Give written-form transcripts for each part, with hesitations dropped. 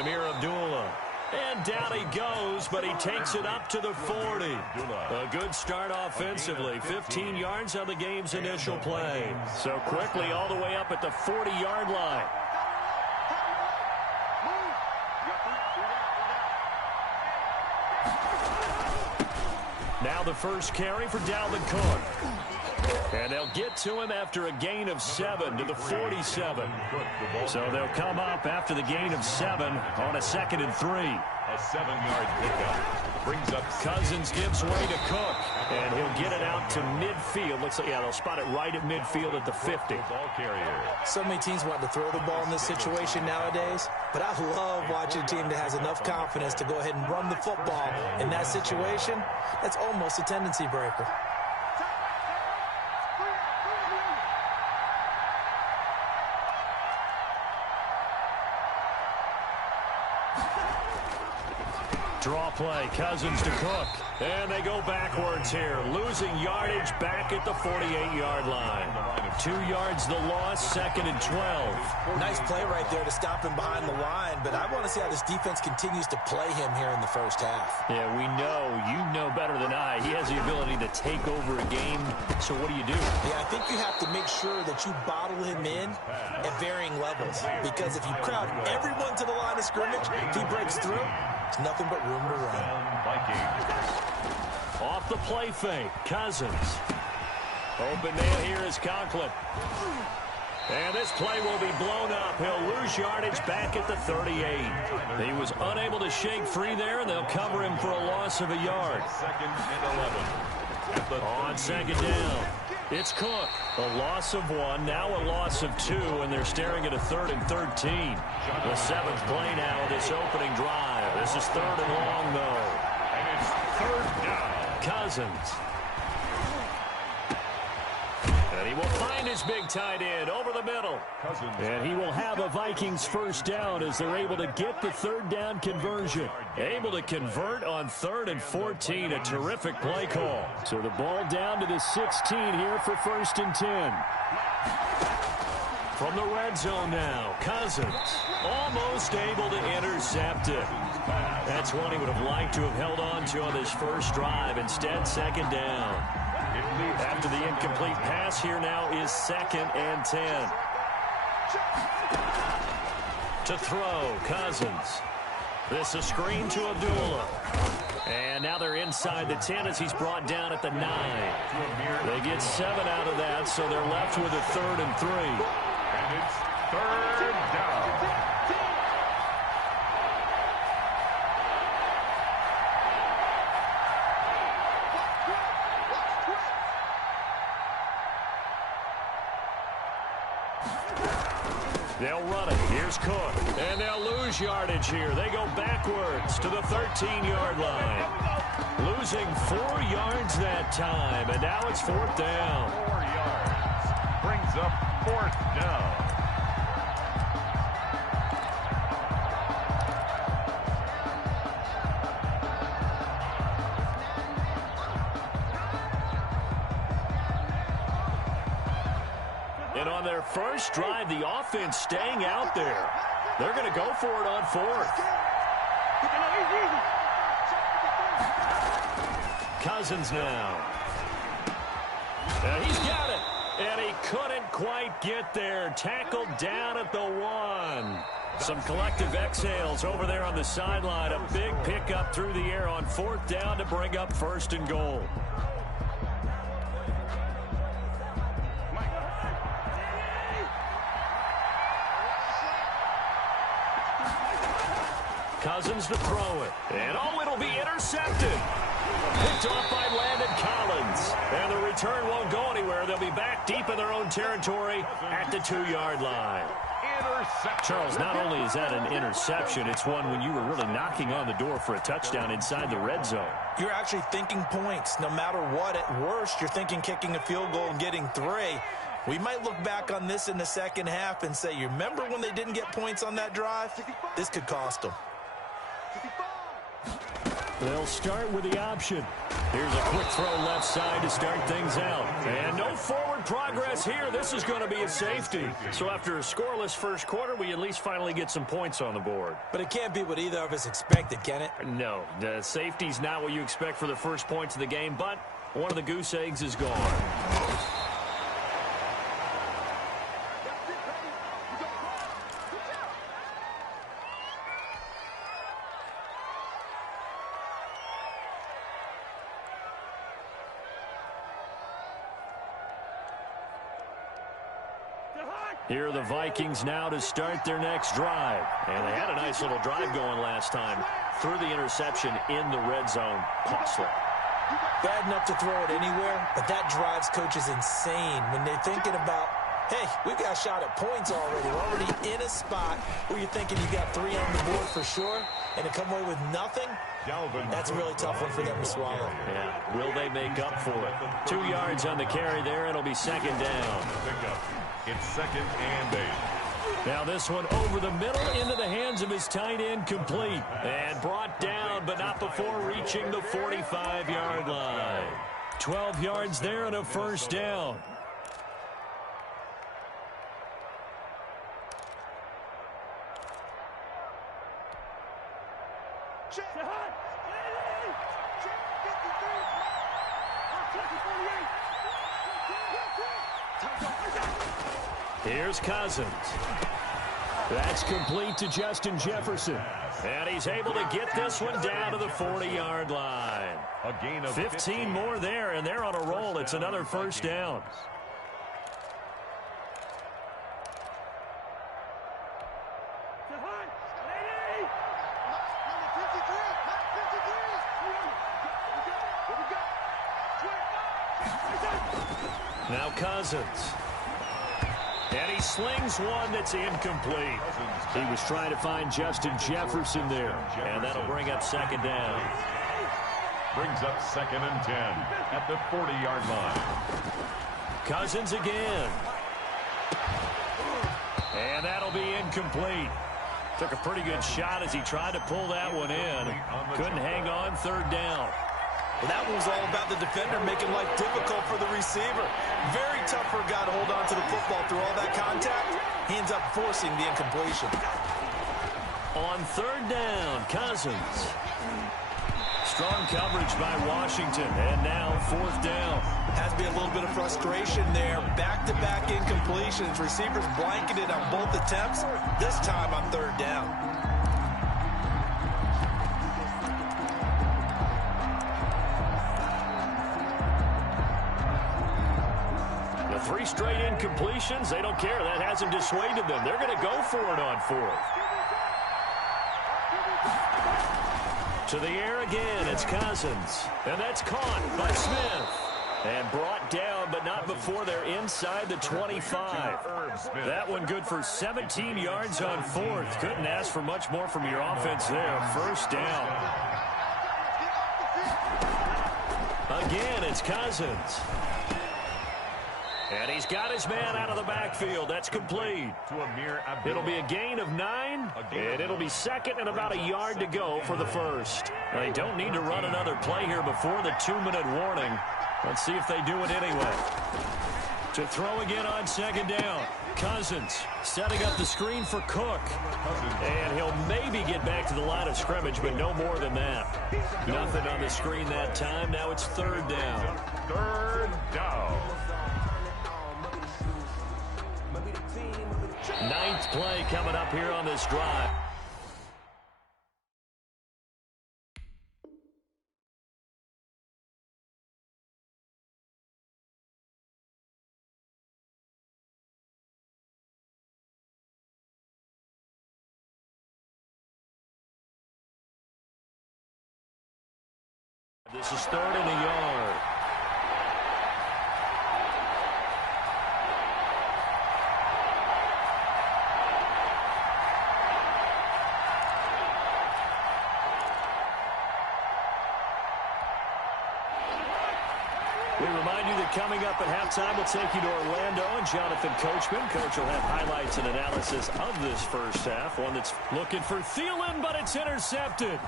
And down he goes, but he takes it up to the 40. A good start offensively. 15 yards on the game's initial play. So quickly all the way up at the 40-yard line. Now the first carry for Dalvin Cook. And they'll get to him after a gain of 7 to the 47. So they'll come up after the gain of 7 on a 2nd and 3. A 7-yard pickup brings up Cousins gives way to Cook, and he'll get it out to midfield. Looks like, yeah, they'll spot it right at midfield at the 50. Ball carrier. So many teams want to throw the ball in this situation nowadays, but I love watching a team that has enough confidence to go ahead and run the football in that situation. That's almost a tendency breaker. Draw play, Cousins to Cook. And they go backwards here, losing yardage back at the 48-yard line. 2 yards the loss, 2nd and 12. Nice play right there to stop him behind the line, but I want to see how this defense continues to play him here in the first half. Yeah, we know, you know better than I. He has the ability to take over a game, so what do you do? Yeah, I think you have to make sure that you bottle him in at varying levels, because if you crowd everyone to the line of scrimmage, if he breaks through, it's nothing but room to run. Off the play fake, Cousins. Open man here is Conklin. And this play will be blown up. He'll lose yardage back at the 38. He was unable to shake free there, and they'll cover him for a loss of a yard. 2nd and 11. On 2nd down, it's Cook. A loss of 1, now a loss of 2, and they're staring at a 3rd and 13. The 7th play now of this opening drive. This is 3rd and long, though. And it's 3rd down. Cousins. And he will find his big tight end over the middle. Cousins. And he will have a Vikings first down as they're able to get the 3rd down conversion. Able to convert on 3rd and 14. A terrific play call. So the ball down to the 16 here for 1st and 10. From the red zone now, Cousins almost able to intercept it. That's one he would have liked to have held on to on this first drive. Instead, 2nd down. After the incomplete pass, here now is 2nd and 10. To throw, Cousins. This a screen to Abdullah. And now they're inside the 10 as he's brought down at the 9. They get 7 out of that, so they're left with a 3rd and 3. And it's 3rd down. They'll run it. Here's Cook. And they'll lose yardage here. They go backwards to the 13-yard line. Losing 4 yards that time. And now it's 4th down. 4 yards. Brings up 4th down. And on their first drive, the offense staying out there. They're going to go for it on 4th. Cousins now. And he's got it. And he couldn't quite get there. Tackled down at the 1. Some collective exhales over there on the sideline. A big pickup through the air on 4th down to bring up 1st and goal. Cousins to throw it. And oh, it'll be intercepted. Picked off by Landon Collins. And the return won't go anywhere. They'll be back deep in their own territory at the 2-yard line. Charles, not only is that an interception, it's one when you were really knocking on the door for a touchdown inside the red zone. You're actually thinking points. No matter what, at worst, you're thinking kicking a field goal and getting 3. We might look back on this in the second half and say, you remember when they didn't get points on that drive? This could cost them. They'll start with the option. Here's a quick throw left side to start things out. And no forward progress here. This is going to be a safety. So after a scoreless first quarter, we at least finally get some points on the board. But it can't be what either of us expected, can it? No, the safety's not what you expect for the first points of the game, but one of the goose eggs is gone. Here are the Vikings now to start their next drive. And they had a nice little drive going last time. Threw the interception in the red zone. Costly. Bad enough to throw it anywhere, but that drives coaches insane when they're thinking about, hey, we've got a shot at points already. We're already in a spot where you're thinking you got 3 on the board for sure, and to come away with nothing, that's a really tough one for them to swallow. Yeah, will they make up for it? 2 yards on the carry there. It'll be second down. It's 2nd and 8. Now this one over the middle into the hands of his tight end, complete. And brought down, but not before reaching the 45-yard line. 12 yards there and a first down. Here's Cousins. That's complete to Justin Jefferson. And he's able to get this one down to the 40-yard line. A gain of 15 more there, and they're on a roll. It's another first down. Now Cousins. And he slings one that's incomplete. He was trying to find Justin Jefferson there. And that'll bring up second down. Brings up 2nd and 10 at the 40-yard line. Cousins again. And that'll be incomplete. Took a pretty good shot as he tried to pull that one in. Couldn't hang on, third down. Well, that one was all about the defender making life difficult for the receiver. Very tough for a guy to hold on to the football through all that contact. He ends up forcing the incompletion. On third down, Cousins. Strong coverage by Washington, and now fourth down. Has to be a little bit of frustration there. Back-to-back incompletions. Receivers blanketed on both attempts, this time on third down. The 3 straight incompletions, they don't care. That hasn't dissuaded them. They're going to go for it on fourth. To the air again, it's Cousins. And that's caught by Smith. And brought down, but not before they're inside the 25. That one good for 17 yards on fourth. Couldn't ask for much more from your offense there. First down. Again, it's Cousins. And he's got his man out of the backfield. That's complete. It'll be a gain of 9, and it'll be second and about a yard to go for the first. They don't need to run another play here before the 2-minute warning. Let's see if they do it anyway. To throw again on second down. Cousins setting up the screen for Cook. And he'll maybe get back to the line of scrimmage, but no more than that. Nothing on the screen that time. Now it's third down. Third down. 9th play coming up here on this drive. This is 3rd and a yard. We remind you that coming up at halftime, we'll take you to Orlando and Jonathan Coachman. Coach will have highlights and analysis of this first half. One that's looking for Thielen, but it's intercepted.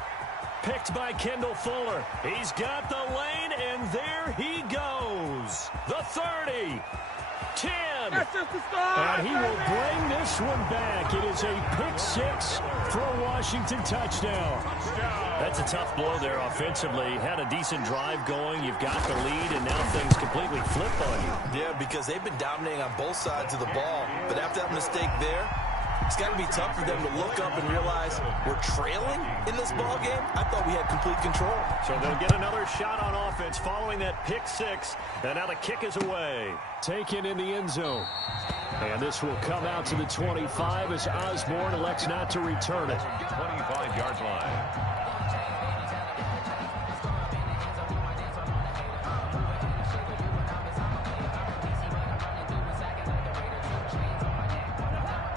Picked by Kendall Fuller. He's got the lane, and there he goes. The 30. 10. That's just the start. And he will bring this one back. It is a pick six for a Washington touchdown. That's a tough blow there offensively. Had a decent drive going. You've got the lead, and now things completely flip on you. Yeah, because they've been dominating on both sides of the ball. But after that mistake there, it's got to be tough for them to look up and realize we're trailing in this ball game. I thought we had complete control. So they'll get another shot on offense following that pick six. And now the kick is away. Taken in the end zone. And this will come out to the 25 as Osborne elects not to return it. 25-yard line.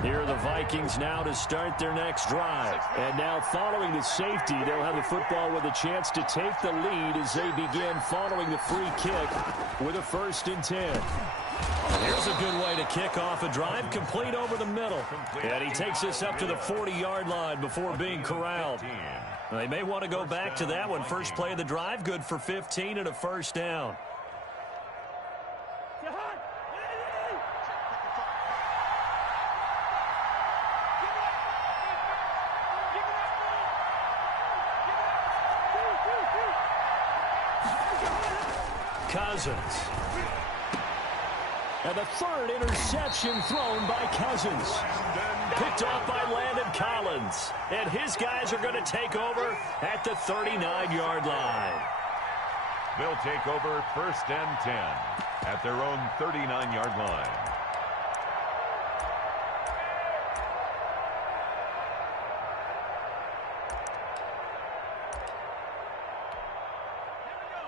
Here are the Vikings now to start their next drive. And now following the safety, they'll have the football with a chance to take the lead as they begin following the free kick with a 1st and 10. Here's a good way to kick off a drive, complete over the middle. And he takes this up to the 40-yard line before being corralled. They may want to go back to that one. First play of the drive, good for 15 and a 1st down. Cousins. And the 3rd interception thrown by Cousins. Picked off by Landon Collins. And his guys are going to take over at the 39-yard line. They'll take over 1st and 10 at their own 39-yard line.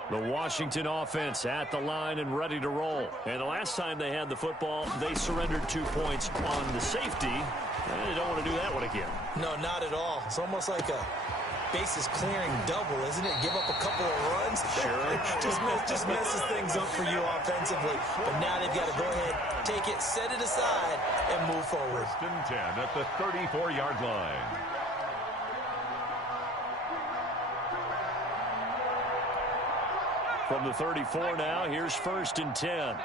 The Washington offense at the line and ready to roll. And the last time they had the football, they surrendered 2 points on the safety. And they don't want to do that one again. No, not at all. It's almost like a bases clearing double, isn't it? Give up a couple of runs. Sure. just messes things up for you offensively. But now they've got to go ahead, take it, set it aside, and move forward. 1st and 10 at the 34-yard line. From the 34 now, here's 1st and 10.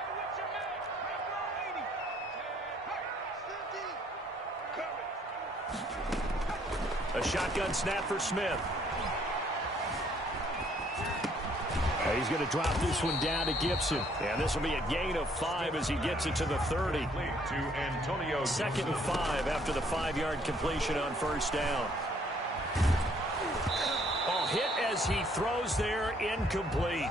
A shotgun snap for Smith. He's going to drop this one down to Gibson. And this will be a gain of 5 as he gets it to the 30. To Antonio. 2nd and 5 after the 5-yard completion on 1st down. Hit as he throws there, incomplete.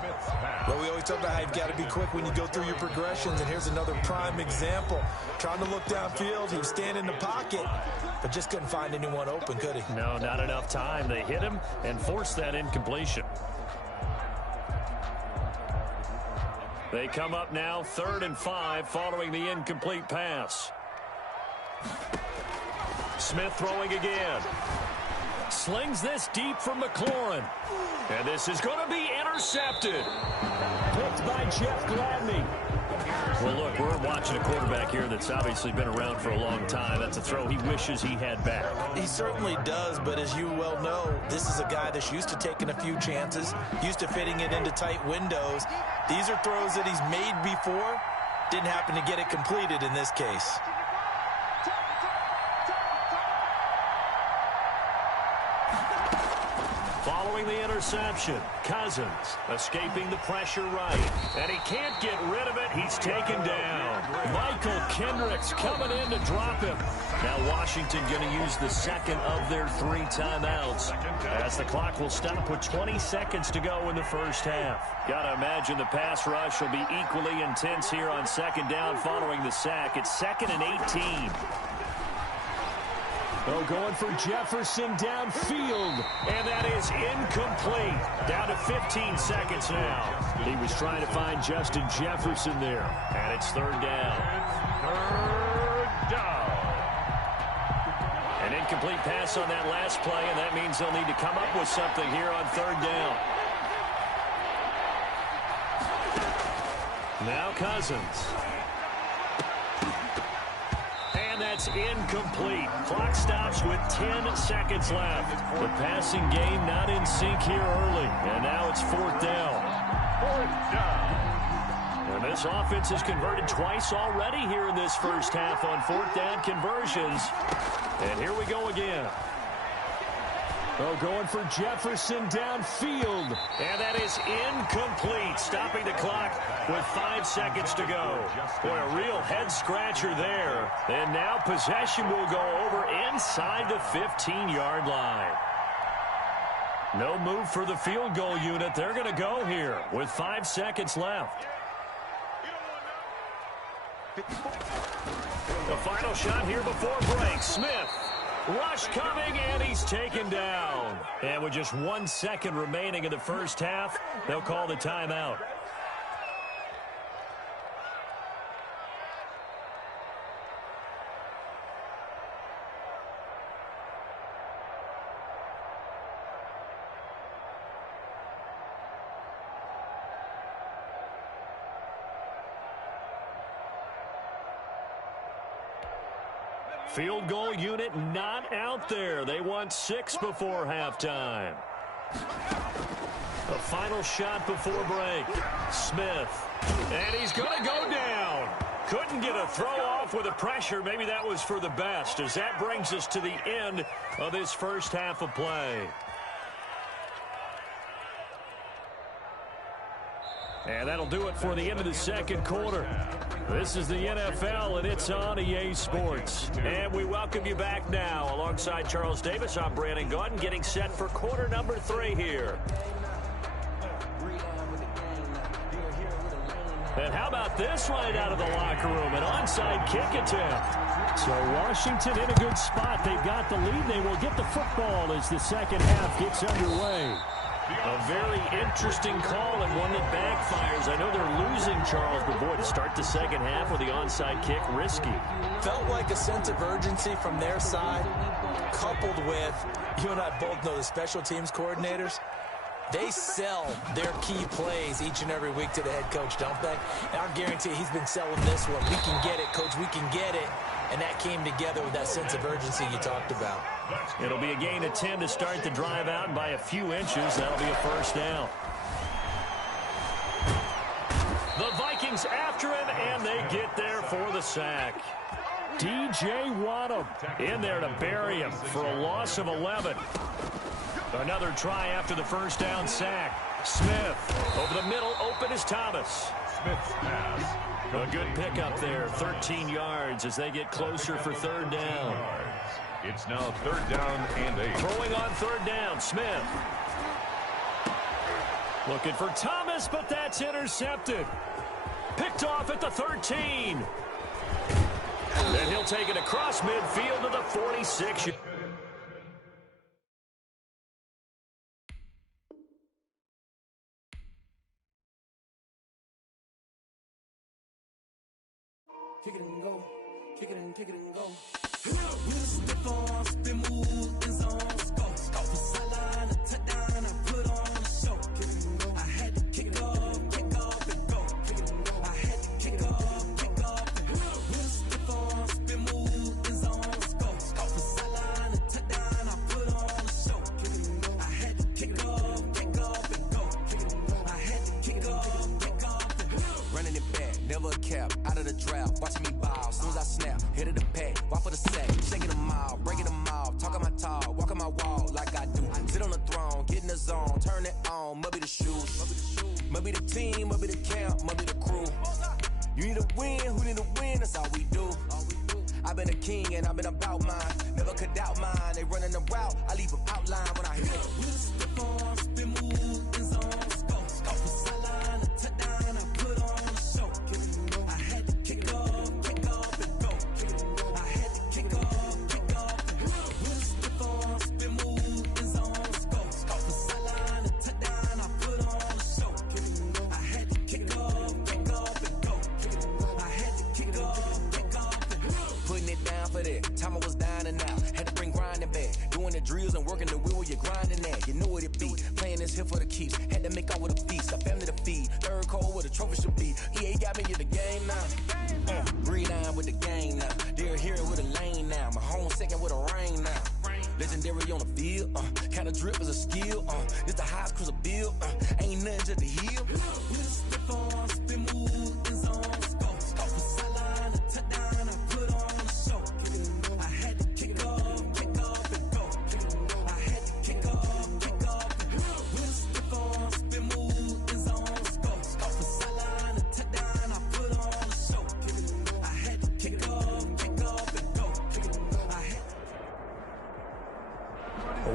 Well, we always talk about how you've got to be quick when you go through your progressions, and here's another prime example. Trying to look downfield, he was standing in the pocket, but just couldn't find anyone open, could he? No, not enough time. They hit him and forced that incompletion. They come up now 3rd and 5 following the incomplete pass. Smith throwing again. Slings this deep from McLaurin. And this is going to be intercepted. Picked by Jeff Gladney. Well, look, we're watching a quarterback here that's obviously been around for a long time. That's a throw he wishes he had back. He certainly does, but as you well know, this is a guy that's used to taking a few chances, used to fitting it into tight windows. These are throws that he's made before. Didn't happen to get it completed in this case. Following the interception, Cousins escaping the pressure right. And he can't get rid of it. He's taken down. Michael Kendricks coming in to drop him. Now Washington going to use the 2nd of their 3 timeouts as the clock will stop with 20 seconds to go in the 1st half. Got to imagine the pass rush will be equally intense here on 2nd down following the sack. It's 2nd and 18. Oh, going for Jefferson downfield, and that is incomplete. Down to 15 seconds now. He was trying to find Justin Jefferson there, and it's 3rd down. 3rd down. An incomplete pass on that last play, and that means they'll need to come up with something here on 3rd down. Now Cousins. that's incomplete. Clock stops with 10 seconds left. The passing game not in sync here early. And now it's fourth down. Fourth down. And this offense has converted twice already here in this first half on fourth down conversions. And here we go again. Oh, going for Jefferson downfield. And that is incomplete, stopping the clock with 5 seconds to go. Boy, a real head-scratcher there. And now possession will go over inside the 15-yard line. No move for the field goal unit. They're going to go here with 5 seconds left. The final shot here before break. Smith. Rush coming, and he's taken down. And with just 1 second remaining in the first half, they'll call the timeout. Field goal unit not out there. They want 6 before halftime. The final shot before break. Smith. And he's going to go down. Couldn't get a throw off with the pressure. Maybe that was for the best, as that brings us to the end of this first half of play. And that'll do it for the end of the second quarter. This is the NFL, and it's on EA Sports. And we welcome you back now. Alongside Charles Davis, I'm Brandon Gaudin, getting set for quarter number 3 here. And how about this right out of the locker room? An onside kick attempt. So Washington in a good spot. They've got the lead. They will get the football as the second half gets underway. A very interesting call and one that backfires. I know they're losing, Charles, but boy, to start the second half with the onside kick, risky. Felt like a sense of urgency from their side, coupled with, you and I both know the special teams coordinators, they sell their key plays each and every week to the head coach, don't they? And I guarantee he's been selling this one. We can get it, coach, we can get it. And that came together with that sense of urgency you talked about. It'll be a gain of 10 to start the drive out, and by a few inches, that'll be a first down. The Vikings after him, and they get there for the sack. DJ Waddle in there to bury him for a loss of 11. Another try after the first down sack. Smith over the middle, open is Thomas. Smith's pass. A good pickup there, 13 yards as they get closer for third down. It's now third down and 8. Throwing on third down, Smith. Looking for Thomas, but that's intercepted. Picked off at the 13. And he'll take it across midfield to the 46. Kick it and go, kick it and go. With a stiff arm, spin move, in zone, scope. For sideline, a touchdown, I put on a show. Kick it and go. I had to kick off and go. Kick it and go. I had to kick off and go. With a stiff arm, spin move, in zone, scope. For sideline, a touchdown, I put on a show. Kick it and go. I had to kick off and go. Kick it and go. I had to kick off and go. Running it back, never a cap, out of the draft. Watching me ball, soon as I snap, hit of the pack, walk for the sack, shaking them all, breaking them off, talking my talk, walking my wall like I do. Sit on the throne, get in the zone, turn it on, must be the shoes, must be the team, must be the camp, must be the crew. You need a win, who need a win, that's all we do. I've been a king and I've been about mine, never could doubt mine, they running the route, I leave them outline when I hit it. With a stiff arm, spin move, in zone, scope for sideline, a touchdown, I put on a show. I had to kick off and go. I had to kick off and go. With a stiff arm, spin move, in zone, scope for sideline, a touchdown, I put on a show. I had to kick off and go. I had to kick off and go. Putting it down for that, time I was down and out, had to bring grinding back. Doing the drills and working the wheel, you're grinding that. You know what it be. Playing this here for the keeps. Had to make out with a feast. A family to feed. Third cold where the trophy should be. EA got me in the game now. Breed on with the game now. They're here with a lane now. My home second with a rain now. Legendary on the field. Kind of drip is a skill. This the highest cruiser bill. Ain't nothing just to heal. With a stiff on, spin move, in zone, scope. Scope the sideline, a touchdown, I put on a show. I had to kick off and go. I had to kick off and go. With a stiff on, spin move, in zone, scope. Scope the sideline, a touchdown, I put on a show. I had to kick off and go.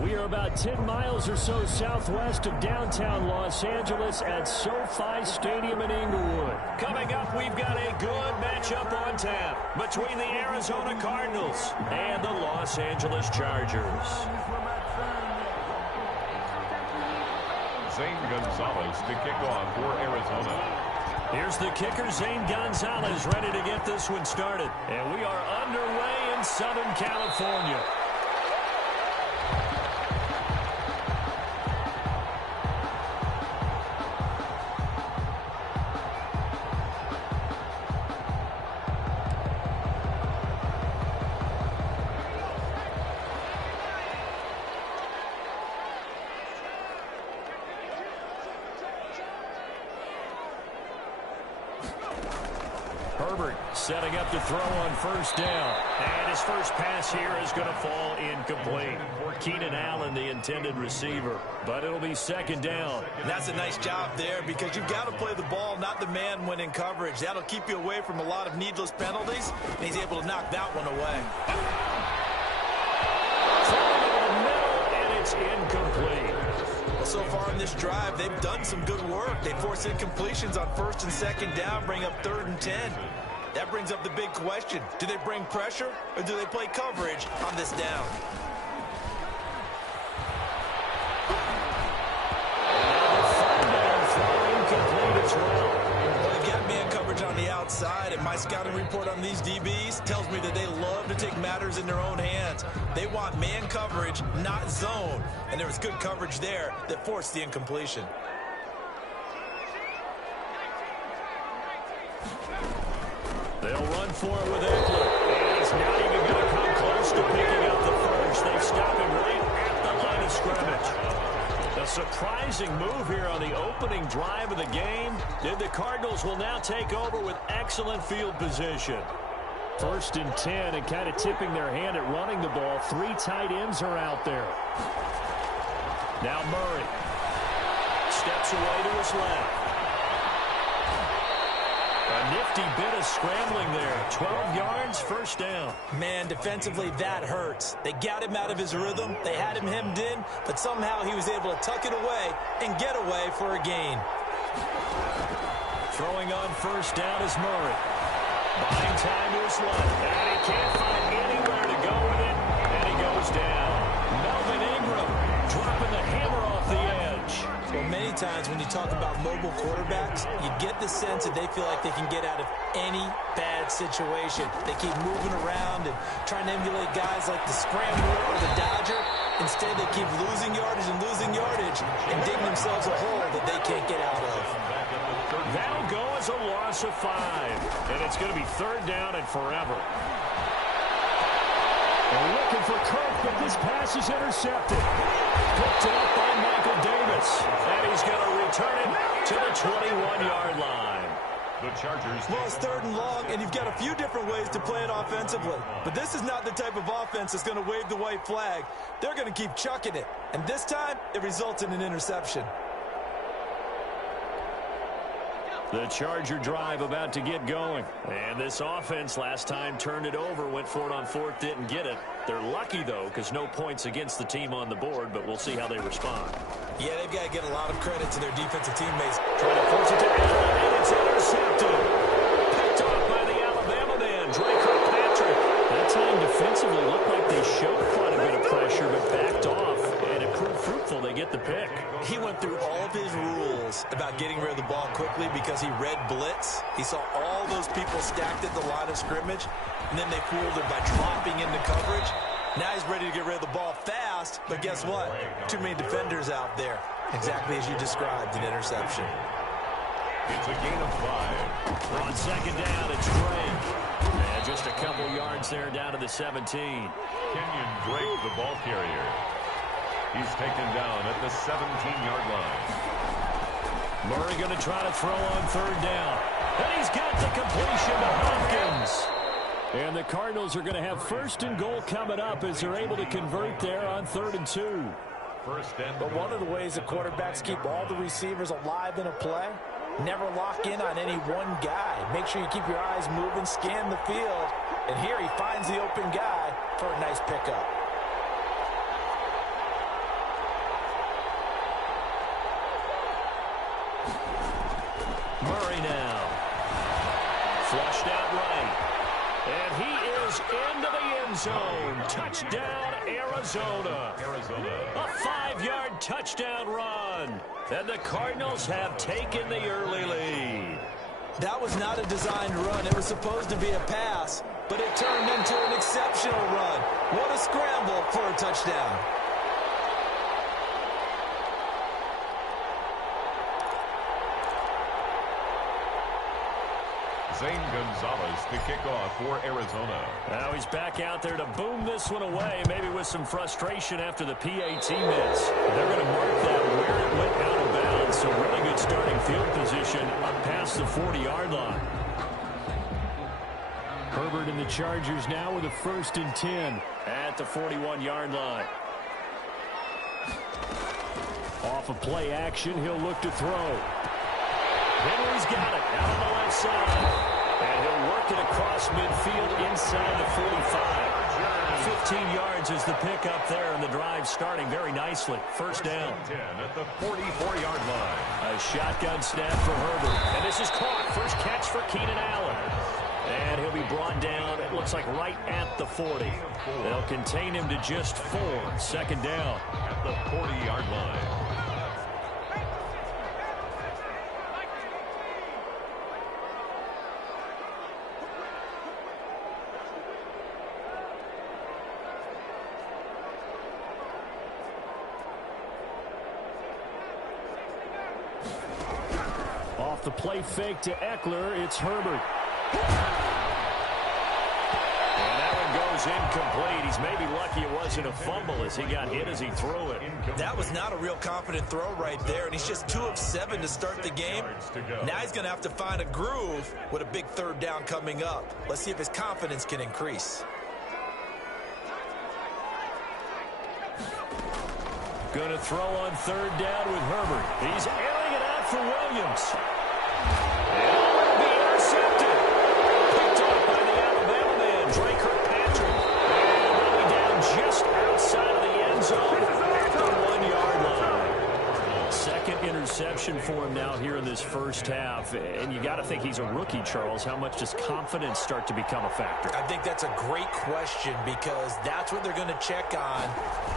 We are about 10 miles or so southwest of downtown Los Angeles at SoFi Stadium in Inglewood. Coming up, we've got a good matchup on tap between the Arizona Cardinals and the Los Angeles Chargers. Zane Gonzalez to kick off for Arizona. Here's the kicker, Zane Gonzalez, ready to get this one started. And we are underway in Southern California. Herbert setting up to throw on first down. And his first pass here is going to fall incomplete. Keenan Allen, the intended receiver. But it'll be second down. And that's a nice job there because you've got to play the ball, not the man when in coverage. That'll keep you away from a lot of needless penalties. And he's able to knock that one away. It's incomplete. Well, so far in this drive, they've done some good work. They force incompletions on first and second down, bring up 3rd and 10. That brings up the big question. Do they bring pressure or do they play coverage on this down? Incomplete as well. They've got man coverage on the outside, and my scouting report on these DBs tells me that they love to take matters in their own hands. They want man coverage, not zone. And there was good coverage there that forced the incompletion. They'll run for it with Eckler. And he's not even going to come close to picking up the first. They stop him right at the line of scrimmage. A surprising move here on the opening drive of the game. The Cardinals will now take over with excellent field position. 1st and 10 and kind of tipping their hand at running the ball. 3 tight ends are out there. Now Murray steps away to his left. A nifty bit of scrambling there. 12 yards, first down. Man, defensively, that hurts. They got him out of his rhythm. They had him hemmed in, but somehow he was able to tuck it away and get away for a gain. Throwing on first down is Murray. Buying time to his left. And he can't find anywhere to go with it. And he goes down. Melvin Ingram dropping the hammer off the edge. Well, many times when you talk about mobile quarterbacks, you get the sense that they feel like they can get out of any bad situation. They keep moving around and trying to emulate guys like the Scrambler or the Dodger. Instead, they keep losing yardage and digging themselves a hole that they can't get out of. That'll go as a loss of 5. And it's going to be 3rd down and forever. They're looking for Kirk, but this pass is intercepted. Picked up by Michael Davis. And he's going to return it to the 21-yard line. The Chargers. Well, it's 3rd and long, and you've got a few different ways to play it offensively. But this is not the type of offense that's going to wave the white flag. They're going to keep chucking it. And this time, it results in an interception. The Charger drive about to get going. And this offense last time turned it over, went for it on 4th, didn't get it. They're lucky, though, because no points against the team on the board, but we'll see how they respond. Yeah, they've got to get a lot of credit to their defensive teammates. Trying to force it to Allen, and it's intercepted. Picked off by the Alabama man, Dre Kirkpatrick. That time defensively looked like they showed quite a bit of pressure, but backed off, and it proved fruitful. They get the pick. He went through all of his rules about getting rid of the ball quickly because he read blitz. He saw all those people stacked at the line of scrimmage, and then they fooled him by dropping into coverage. Now he's ready to get rid of the ball fast But guess what? Too many defenders out there. Exactly as you described, an interception. It's a gain of 5. On second down, it's Drake. And just a couple yards there down to the 17. Kenyon Drake, the ball carrier. He's taken down at the 17-yard line. Murray going to try to throw on third down. And he's got the completion to Hopkins. And the Cardinals are going to have first and goal coming up as they're able to convert there on 3rd and 2. But one of the ways the quarterbacks keep all the receivers alive in a play, never lock in on any one guy. Make sure you keep your eyes moving, scan the field. And here he finds the open guy for a nice pickup. Murray now. Flushed out right. And he is into the end zone. Touchdown, Arizona. A 5-yard touchdown run. And the Cardinals have taken the early lead. That was not a designed run. It was supposed to be a pass, but it turned into an exceptional run. What a scramble for a touchdown. Zane Gonzalez to kick off for Arizona. Now he's back out there to boom this one away, maybe with some frustration after the PAT miss. They're going to mark that where it went out of bounds, so really good starting field position up past the 40-yard line. Herbert and the Chargers now with a 1st and 10 at the 41-yard line. Off of play action, he'll look to throw. Henry's got it out on the left side. And he'll work it across midfield inside the 45. 15 yards is the pickup there, and the drive starting very nicely. First down. 10 at the 44-yard line. A shotgun snap for Herbert. And this is caught. First catch for Keenan Allen. And he'll be brought down, it looks like right at the 40. They'll contain him to just 4. Second down. At the 40-yard line. Off the play fake to Eckler, it's Herbert. And that one goes incomplete. He's maybe lucky it wasn't a fumble as he got hit as he threw it. That was not a real confident throw right there, and he's just 2 of 7 to start the game. Now he's going to have to find a groove with a big 3rd down coming up. Let's see if his confidence can increase. Going to throw on 3rd down with Herbert. He's airing it out for Williams. And will be intercepted. Picked up by the Alabama man, Drake Kirkpatrick. And really down just outside of the end zone at the 1-yard line. Second interception for him now here in this first half. And you got to think he's a rookie, Charles. How much does confidence start to become a factor? I think that's a great question because that's what they're going to check on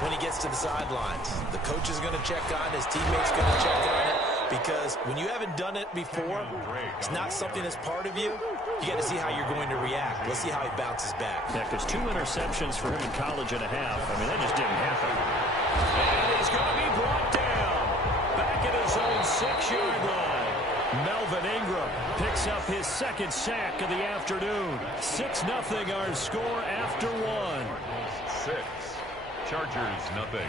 when he gets to the sidelines. The coach is going to check on, his teammates going to check on it. Because when you haven't done it before, it's not something that's part of you. You got to see how you're going to react. Let's see how he bounces back. Yeah, because 2 interceptions for him in college and a half. I mean, that just didn't happen. And he's going to be brought down. Back at his own 6-yard line. Melvin Ingram picks up his 2nd sack of the afternoon. 6-0 our score after 1. 6. Chargers nothing.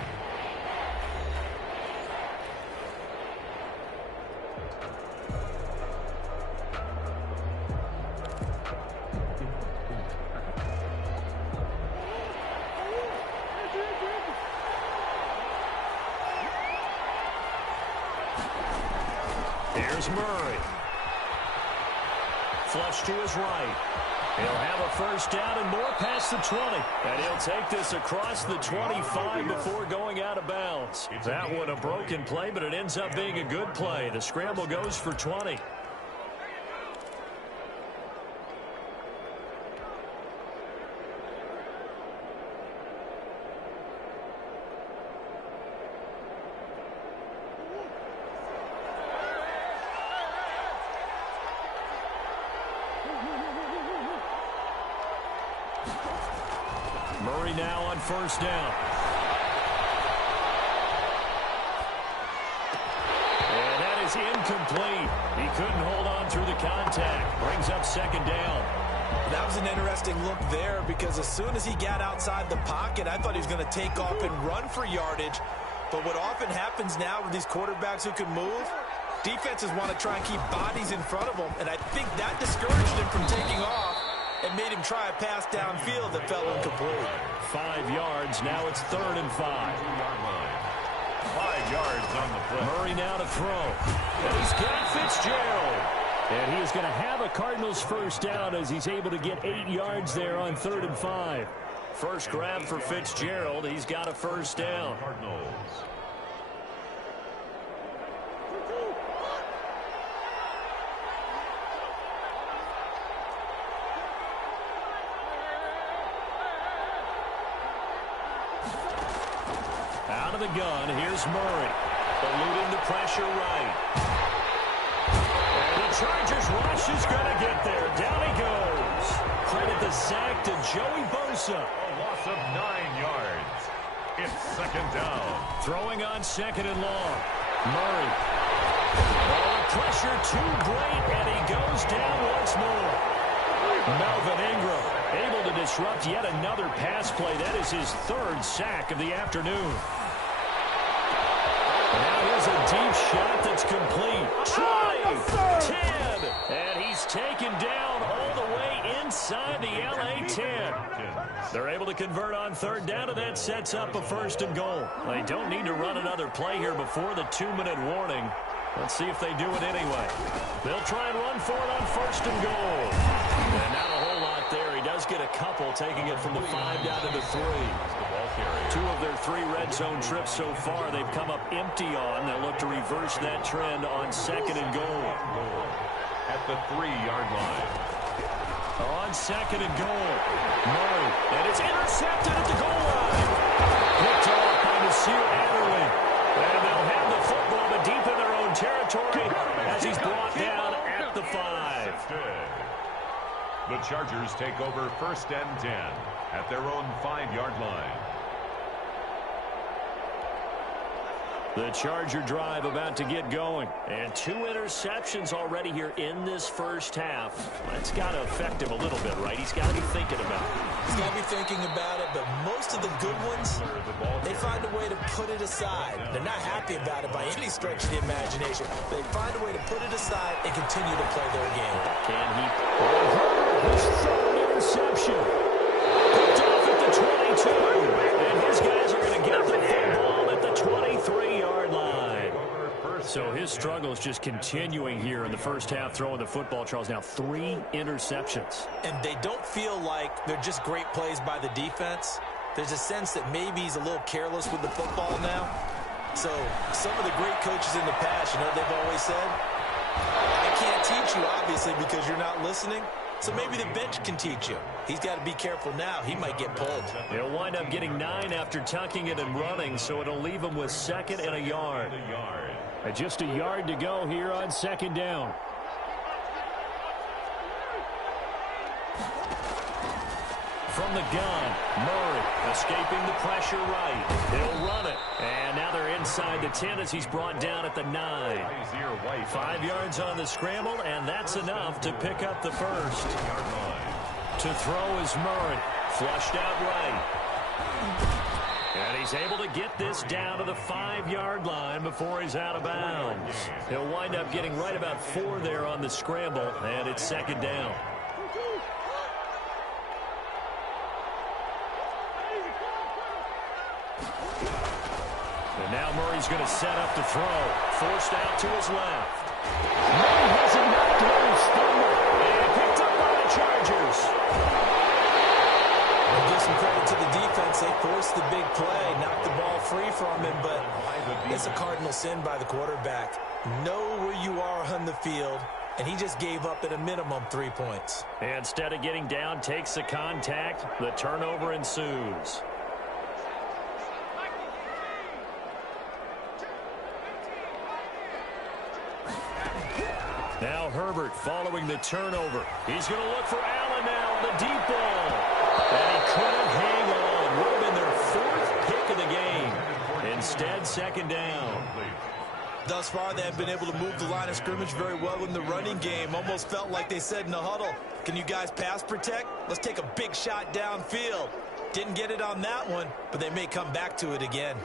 Here's Murray. Flush to his right. He'll have a first down and more past the 20. And he'll take this across the 25 before going out of bounds. That one a broken play, but it ends up being a good play. The scramble goes for 20. Murray now on first down. is incomplete. He couldn't hold on through the contact. Brings up second down. That was an interesting look there because as soon as he got outside the pocket, I thought he was going to take off and run for yardage. But what often happens now with these quarterbacks who can move, defenses want to try and keep bodies in front of them, and I think that discouraged him from taking off and made him try a pass downfield that fell incomplete. 5 yards. Now it's 3rd and 5. 5 yards on the play. Murray now to throw. And he's got Fitzgerald. And he is going to have a Cardinals first down as he's able to get 8 yards there on 3rd and 5. First grab for Fitzgerald. He's got a first down. Cardinals. Out of the gun, here's Murray. Eluding the pressure right. And the Chargers rush is going to get there. Down he goes. Credit the sack to Joey Bosa. A loss of 9 yards. It's second down. Throwing on second and long. Murray. Oh, the pressure too great, and he goes down once more. Melvin Ingram able to disrupt yet another pass play. That is his 3rd sack of the afternoon. Now here's a deep shot that's complete. 20, 10, and he's taken down all the way inside the LA 10. They're able to convert on 3rd down, and that sets up a 1st and goal. They don't need to run another play here before the 2-minute warning. Let's see if they do it anyway. They'll try and run for it on 1st and goal. And not a whole lot there. He does get a couple, taking it from the 5 down to the 3. 2 of their 3 red zone trips so far they've come up empty on. They'll look to reverse that trend on 2nd and goal. At the 3-yard line. On 2nd and goal. Murray, and it's intercepted at the goal line. Picked off by Nasir Adderley. And they'll have the football but deep in their own territory as he's brought down at the 5. The Chargers take over 1st and 10 at their own 5-yard line. The Charger drive about to get going. And 2 interceptions already here in this first half. That's got to affect him a little bit, right? He's got to be thinking about it. He's got to be thinking about it, but most of the good ones, they find a way to put it aside. They're not happy about it by any stretch of the imagination. They find a way to put it aside and continue to play their game. Can he? His 3rd interception. Picked off at the 22. And his guys are going to get the football at the 23-yard line. So his struggle is just continuing here in the first half, throwing the football, Charles. Now 3 interceptions. And they don't feel like they're just great plays by the defense. There's a sense that maybe he's a little careless with the football now. So some of the great coaches in the past, you know what they've always said? I can't teach you, obviously, because you're not listening. So maybe the bench can teach you. He's got to be careful now. He might get pulled. He'll wind up getting 9 after tucking it and running, so it'll leave him with 2nd and a yard. And just a yard to go here on 2nd down. From the gun, Murray escaping the pressure right. He'll run it. And now they're inside the 10 as he's brought down at the 9. 5 yards on the scramble, and that's enough to pick up the first. To throw is Murray. Flushed out right. And he's able to get this down to the 5-yard line before he's out of bounds. He'll wind up getting right about 4 there on the scramble, and it's 2nd down. And now Murray's going to set up to throw. Forced out to his left. Murray has it knocked loose. And picked up by the Chargers. I'll give some credit to the defense. They forced the big play, knocked the ball free from him, but it's a cardinal sin by the quarterback. Know where you are on the field, and he just gave up at a minimum 3 points. Instead of getting down, takes the contact. The turnover ensues. Now Herbert following the turnover. He's going to look for Allen now on the deep ball. And he couldn't hang on. Would have been their 4th pick of the game. Instead, 2nd down. Thus far, they have been able to move the line of scrimmage very well in the running game. Almost felt like they said in the huddle, can you guys pass protect? Let's take a big shot downfield. Didn't get it on that one, but they may come back to it again.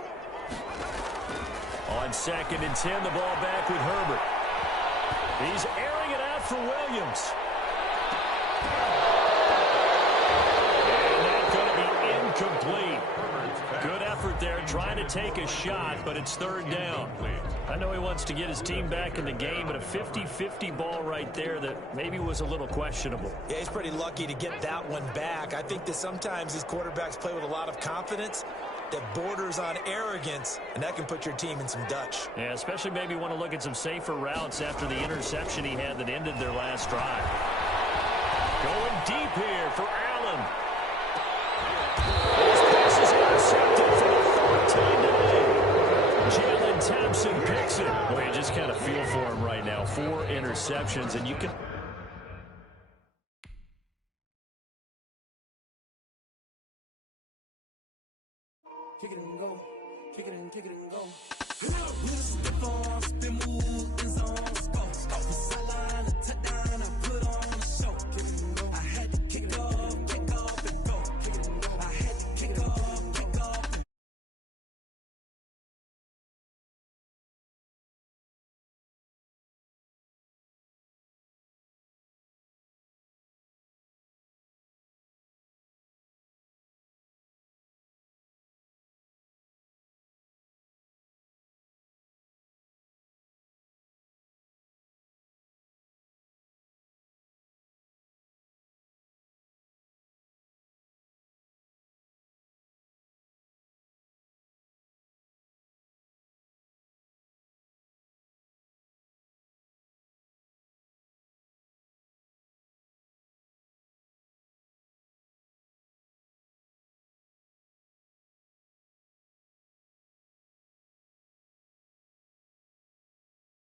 On 2nd and 10, the ball back with Herbert. He's airing it out for Williams. And that's going to be incomplete. Good effort there trying to take a shot, but it's 3rd down. I know he wants to get his team back in the game, but a 50-50 ball right there that maybe was a little questionable. Yeah, he's pretty lucky to get that one back. I think that sometimes these quarterbacks play with a lot of confidence that borders on arrogance, and that can put your team in some Dutch. Yeah, especially maybe want to look at some safer routes after the interception he had that ended their last drive. Going deep here for Allen. His pass is intercepted for the 3rd time today. Jalen Thompson picks it. Well, you just kind of feel for him right now. 4 interceptions, and you can... Kick it and go. Kick it and go. With a stiff arm, spin move, in zone, scope. Sideline, touchdown.